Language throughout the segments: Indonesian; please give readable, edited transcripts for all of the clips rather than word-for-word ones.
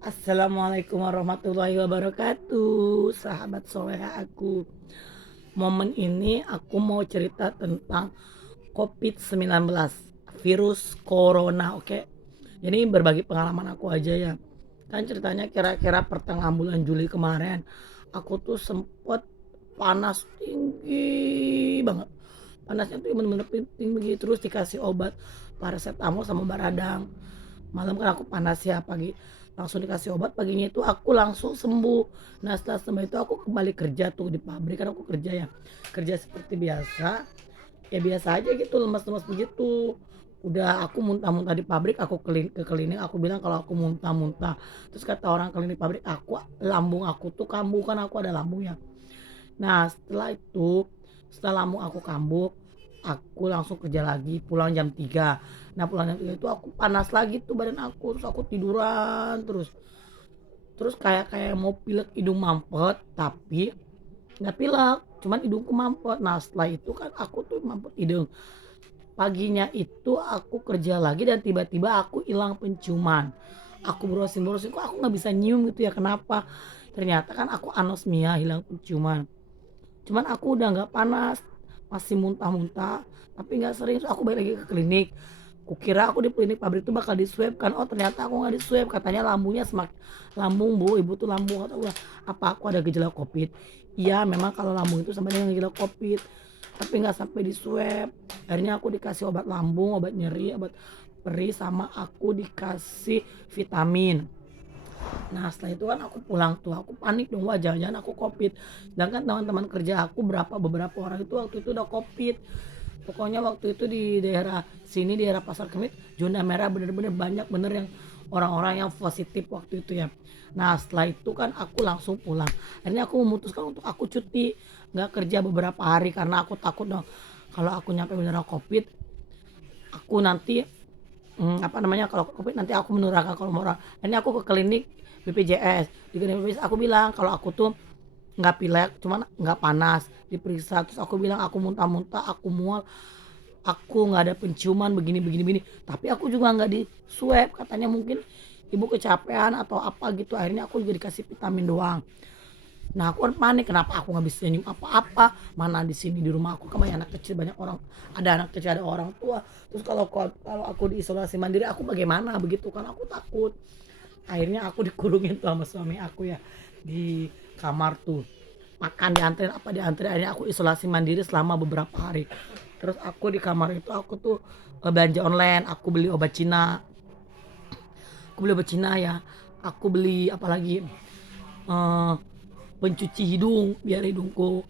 Assalamualaikum warahmatullahi wabarakatuh, sahabat soleha aku. Momen ini aku mau cerita tentang COVID-19, virus corona, oke. Jadi berbagi pengalaman aku aja ya. Kan ceritanya kira-kira pertengahan bulan Juli kemarin, aku tuh sempet panas tinggi banget. Panasnya tuh bener-bener tinggi, terus dikasih obat paracetamol sama baradang. Malam kan aku panas ya, pagi langsung dikasih obat, paginya itu aku langsung sembuh. Nah setelah sembuh itu aku kembali kerja tuh di pabrik, kan aku kerja ya, kerja seperti biasa. Ya biasa aja gitu, lemas-lemas begitu. Udah aku muntah-muntah di pabrik, aku ke klinik, aku bilang kalau aku muntah-muntah. Terus kata orang klinik pabrik, aku lambung aku tuh kambuh, kan aku ada lambungnya. Nah setelah lambung aku kambuh, aku langsung kerja lagi, pulang jam 3. Nah pulang jam 3 itu aku panas lagi tuh badan aku, terus aku tiduran terus. Terus kayak kayak mau pilek hidung mampet, tapi nggak pilek, cuman hidungku mampet. Nah setelah itu kan aku tuh mampet hidung. Paginya itu aku kerja lagi dan tiba-tiba aku hilang penciuman. Aku browsing-browsing, kok aku nggak bisa nyium gitu ya, kenapa? Ternyata kan aku anosmia, hilang penciuman. Cuman aku udah nggak panas, masih muntah-muntah, tapi nggak sering. Terus aku balik lagi ke klinik. Kukira aku di klinik pabrik itu bakal di swab kan, oh ternyata aku nggak di swab. Katanya lambungnya semakin lambung bu, ibu tuh lambung, atau apa aku ada gejala covid. Iya memang kalau lambung itu sama dengan gejala covid, tapi nggak sampai di swab. Akhirnya aku dikasih obat lambung, obat nyeri, obat perih, sama aku dikasih vitamin. Nah setelah itu kan aku pulang tuh, aku panik dong, wah jangan-jangan aku covid. Sedangkan teman-teman kerja aku beberapa orang itu waktu itu udah covid. Pokoknya waktu itu di daerah sini, di daerah Pasar Kemit, zona merah, bener-bener banyak bener yang orang-orang yang positif waktu itu ya. Nah setelah itu kan aku langsung pulang. Akhirnya aku memutuskan untuk aku cuti, nggak kerja beberapa hari, karena aku takut dong kalau aku nyampe beneran covid, aku nanti apa namanya, kalau covid nanti aku menularkan kalau orang. Ini aku ke klinik BPJS. Di klinik BPJS aku bilang kalau aku tuh nggak pilek, cuman nggak panas, diperiksa. Terus aku bilang aku muntah-muntah, aku mual, aku nggak ada penciuman, begini begini begini. Tapi aku juga nggak di swab, katanya mungkin ibu kecapean atau apa gitu. Akhirnya aku juga dikasih vitamin doang. Nah aku kan panik, kenapa aku nggak bisa nyium apa-apa, mana di sini di rumah aku kan banyak anak kecil, banyak orang, ada anak kecil, ada orang tua. Terus kalau aku diisolasi mandiri, aku bagaimana begitu kan, aku takut. Akhirnya aku dikurungin tuh sama suami aku ya, di kamar tuh, makan dianterin apa dianterin. Akhirnya aku isolasi mandiri selama beberapa hari. Terus aku di kamar itu aku tuh belanja online, aku beli obat Cina, ya, aku beli apalagi, eh, pencuci hidung biar hidungku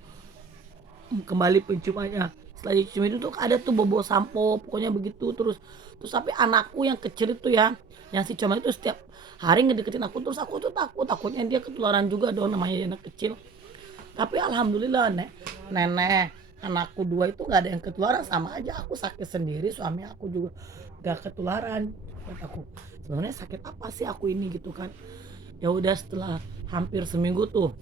kembali penciumannya. Setelah dicium itu tuh ada tuh bobo sampo, pokoknya begitu. Terus tapi anakku yang kecil itu ya, yang si Coma itu setiap hari ngedeketin aku, terus aku tuh takutnya dia ketularan juga dong, namanya dia anak kecil. Tapi alhamdulillah nenek anakku dua itu nggak ada yang ketularan, sama aja aku sakit sendiri, suami aku juga nggak ketularan. Buat aku sebenarnya sakit apa sih aku ini gitu kan. Ya udah setelah hampir seminggu tuh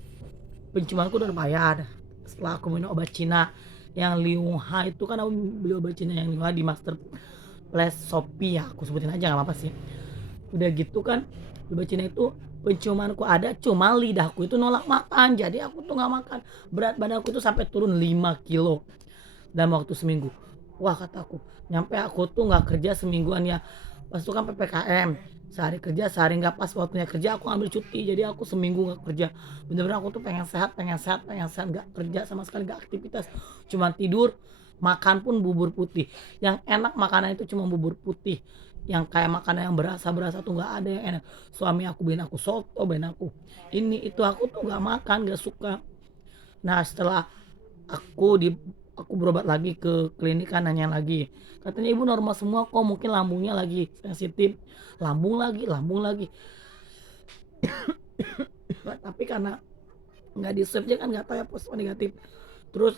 penciumanku udah bayar. Setelah aku minum obat Cina yang Liuha itu, kan aku beli obat Cina yang Liuha di Master Plus Shopee ya, aku sebutin aja nggak apa-apa sih. Udah gitu kan obat Cina itu, penciumanku ada, cuma lidahku itu nolak makan, jadi aku tuh nggak makan. Berat badanku tuh sampai turun 5 kilo dalam waktu seminggu. Wah kataku, nyampe aku tuh nggak kerja semingguan ya, pas itu kan ppkm, sehari kerja sehari nggak. Pas waktunya kerja aku ambil cuti, jadi aku seminggu nggak kerja. Bener-bener aku tuh pengen sehat, nggak kerja sama sekali, nggak aktivitas, cuma tidur. Makan pun bubur putih, yang enak makanan itu cuma bubur putih. Yang kayak makanan yang berasa tuh nggak ada yang enak. Suami aku beliin aku soto, beliin aku ini itu, aku tuh nggak makan, nggak suka. Nah setelah aku di aku berobat lagi ke klinik, kan nanya lagi, katanya ibu normal semua kok, mungkin lambungnya lagi sensitif. Lambung lagi. Tapi karena nggak di swab kan nggak tahu ya positif atau negatif. Terus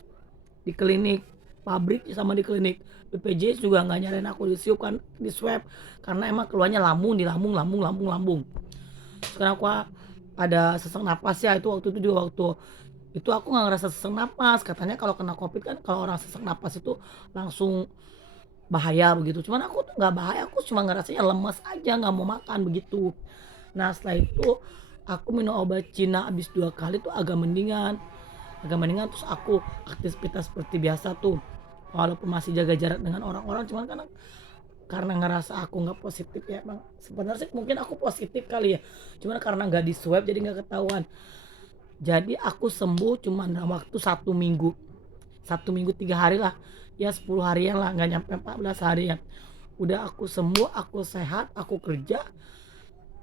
di klinik pabrik sama di klinik BPJS juga nggak nyaranin aku di swab kan, di swab, karena emang keluarnya lambung, di lambung. Sekarang aku ada sesak napas ya, itu waktu itu juga, waktu itu aku nggak ngerasa sesak napas. Katanya kalau kena covid kan, kalau orang sesak napas itu langsung bahaya begitu, cuman aku tuh nggak bahaya, aku cuma ngerasanya lemes aja, nggak mau makan begitu. Nah setelah itu aku minum obat Cina habis 2 kali tuh agak mendingan terus aku aktivitas seperti biasa tuh. Walaupun masih jaga jarak dengan orang-orang cuman karena ngerasa aku nggak positif ya Bang. Sebenarnya sih mungkin aku positif kali ya. Cuman karena nggak di swab jadi nggak ketahuan. Jadi aku sembuh cuman dalam waktu 1 minggu. 1 minggu 3 hari lah. Ya 10 harian lah, nggak nyampe 14 hari ya. Udah aku sembuh, aku sehat, aku kerja.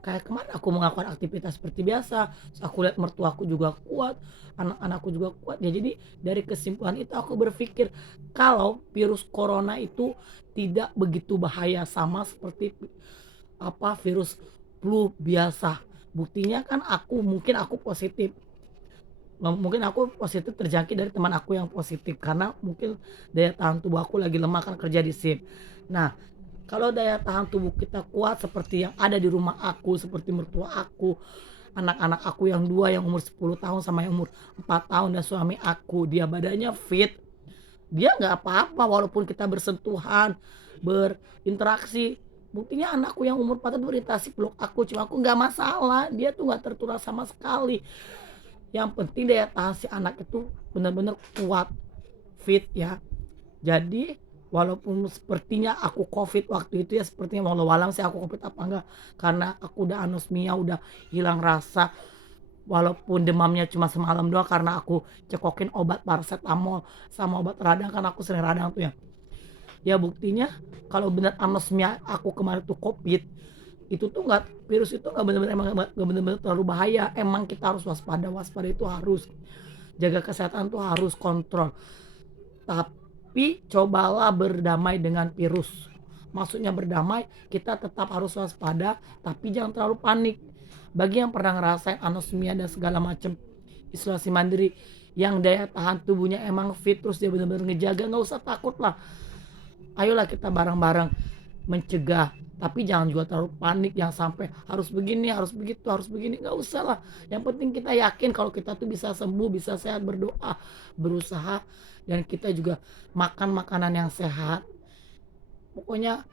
Kayak kemarin aku melakukan aktivitas seperti biasa. Terus aku lihat mertuaku juga kuat, anak-anakku juga kuat. Ya jadi dari kesimpulan itu aku berpikir kalau virus corona itu tidak begitu bahaya sama seperti virus flu biasa. Buktinya kan mungkin aku positif. Mungkin aku positif terjangkit dari teman aku yang positif karena mungkin daya tahan tubuh aku lagi lemah kan kerja di shift. Nah, kalau daya tahan tubuh kita kuat seperti yang ada di rumah aku, seperti mertua aku, anak-anak aku yang 2 yang umur 10 tahun sama yang umur 4 tahun dan suami aku, dia badannya fit, dia nggak apa-apa walaupun kita bersentuhan, berinteraksi. Buktinya anakku yang umur 4 tahun beritasi peluk aku, cuma aku nggak masalah, dia tuh nggak tertular sama sekali. Yang penting daya tahan si anak itu benar-benar kuat, fit ya. Jadi walaupun sepertinya aku covid waktu itu ya, sepertinya walau alam sih aku covid apa enggak, karena aku udah anosmia, udah hilang rasa, walaupun demamnya cuma semalam doang karena aku cekokin obat paracetamol sama obat radang kan aku sering radang tuh ya. Ya buktinya kalau benar anosmia aku kemarin tuh covid, itu tuh virus itu nggak benar-benar emang nggak benar-benar terlalu bahaya. Emang kita harus waspada, waspada itu harus jaga kesehatan tuh harus kontrol. Tapi cobalah berdamai dengan virus. Maksudnya berdamai, kita tetap harus waspada, tapi jangan terlalu panik. Bagi yang pernah ngerasain anosmia dan segala macam isolasi mandiri, yang daya tahan tubuhnya emang fit terus dia benar-benar ngejaga, nggak usah takut lah. Ayolah kita bareng-bareng mencegah, tapi jangan juga terlalu panik, jangan sampai harus begini, harus begitu, harus begini, nggak usah lah. Yang penting kita yakin kalau kita tuh bisa sembuh, bisa sehat, berdoa, berusaha, dan kita juga makan makanan yang sehat. Pokoknya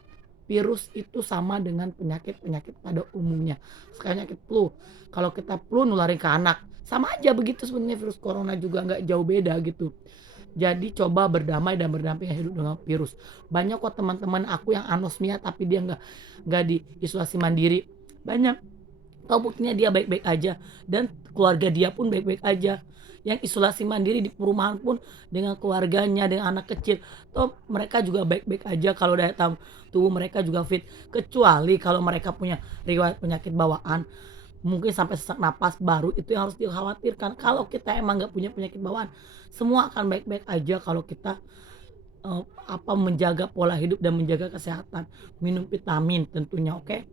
virus itu sama dengan penyakit-penyakit pada umumnya. Sekarang penyakit flu, kalau kita flu nularin ke anak, sama aja begitu sebenarnya virus corona juga nggak jauh beda gitu. Jadi coba berdamai dan berdampingan hidup dengan virus. Banyak kok teman-teman aku yang anosmia tapi dia nggak di isolasi mandiri. Banyak. Tahu buktinya dia baik-baik aja dan keluarga dia pun baik-baik aja. Yang isolasi mandiri di perumahan pun dengan keluarganya, dengan anak kecil, toh mereka juga baik-baik aja kalau daya tahan tubuh mereka juga fit. Kecuali kalau mereka punya riwayat penyakit bawaan, mungkin sampai sesak napas baru itu yang harus dikhawatirkan. Kalau kita emang nggak punya penyakit bawaan, semua akan baik-baik aja kalau kita menjaga pola hidup dan menjaga kesehatan, minum vitamin tentunya, oke.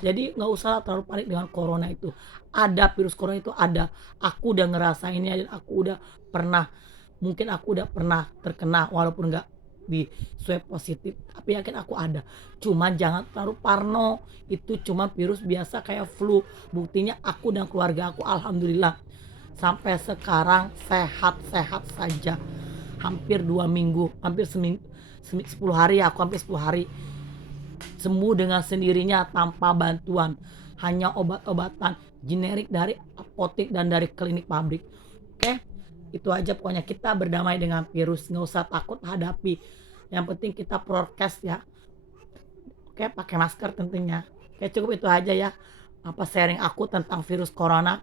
Jadi nggak usah terlalu panik dengan corona itu. Ada virus corona itu ada. Aku udah ngerasainnya dan aku udah pernah, mungkin aku udah pernah terkena walaupun nggak di swab positif. Tapi yakin aku ada. Cuman jangan terlalu parno. Itu cuma virus biasa kayak flu. Buktinya aku dan keluarga aku alhamdulillah sampai sekarang sehat-sehat saja. Hampir 2 minggu, hampir 10 hari ya, aku hampir 10 hari sembuh dengan sendirinya tanpa bantuan, hanya obat-obatan generik dari apotek dan dari klinik pabrik. Oke, itu aja pokoknya, kita berdamai dengan virus, nggak usah takut hadapi, yang penting kita prokes ya. Oke, pakai masker tentunya. Oke, cukup itu aja ya sharing aku tentang virus corona.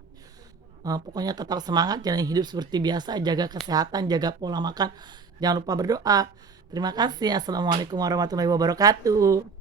Pokoknya tetap semangat, jalan hidup seperti biasa, jaga kesehatan, jaga pola makan, jangan lupa berdoa. Terima kasih. Assalamualaikum warahmatullahi wabarakatuh.